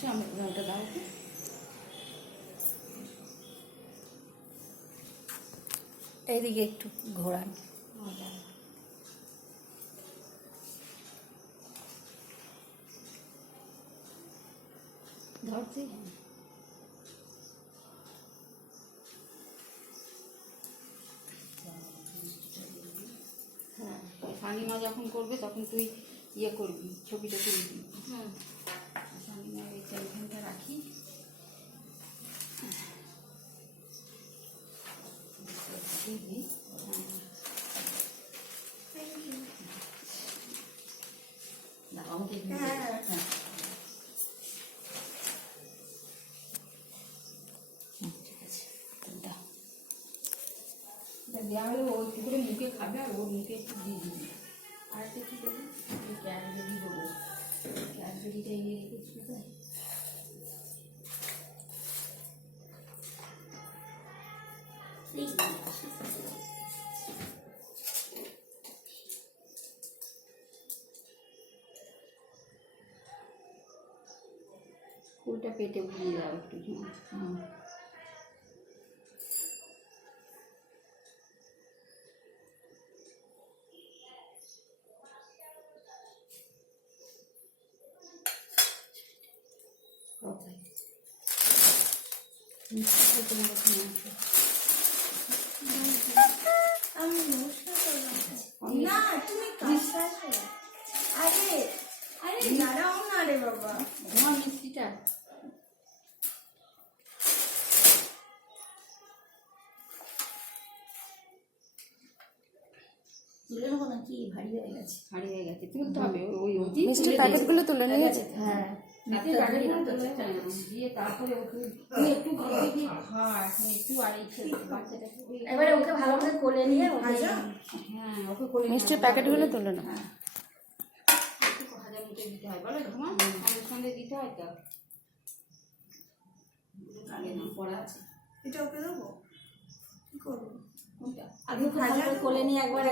আছে, আমি ওটা দাও। এইদিকে একটু ঘোরান। ধরছি। হ্যাঁ, শানিমা যখন করবে তখন তুই ইয়ে করবি, ছবিটা তুলবি। হ্যাঁ, শানিমা এইটা এখানটা রাখি। দেওয়া হলে ও একটু করে মুখে খাবে, আর ওর মুখে একটু দিয়ে দিবি। আর একটা কী দেবো, ক্যাডবেরি দেবো। ক্যাডবেরিটা এনে রেখেছি তাই। ফুলটা পেটে বুঝিয়ে দাও একটু। হুম, আমি নমস্কার করলাম না, তুমি কাছে আসো। আরে আরে দাঁড়াও না রে বাবা। আমার মিষ্টিটা তুলে নেবো নাকি? ভারী হয়ে গেছে। ভারী হয়ে গেছে, তুলতে হবে। ওই মিষ্টির প্যাকেটগুলো তুলে নিয়েছে। হ্যাঁ, দিয়ে তারপরে ওকে তুই একটু ঘরে দিয়ে খা এখন একটু। আর এই বাচ্চাটাকে এবারে ওকে ভালো করে কোলে নিয়ে ভাজা। হ্যাঁ, ওকে করে মিষ্টির প্যাকেটগুলো তুলে না। একটু ভাজা মুখে দিতে হয় বলো তোমার, সঙ্গে সঙ্গে দিতে হয় তো। আগে না পড়া আছে, এটা ওকে দেবো, কি করবো? কোনটা আগে ভাজা কোলে নিয়ে একবার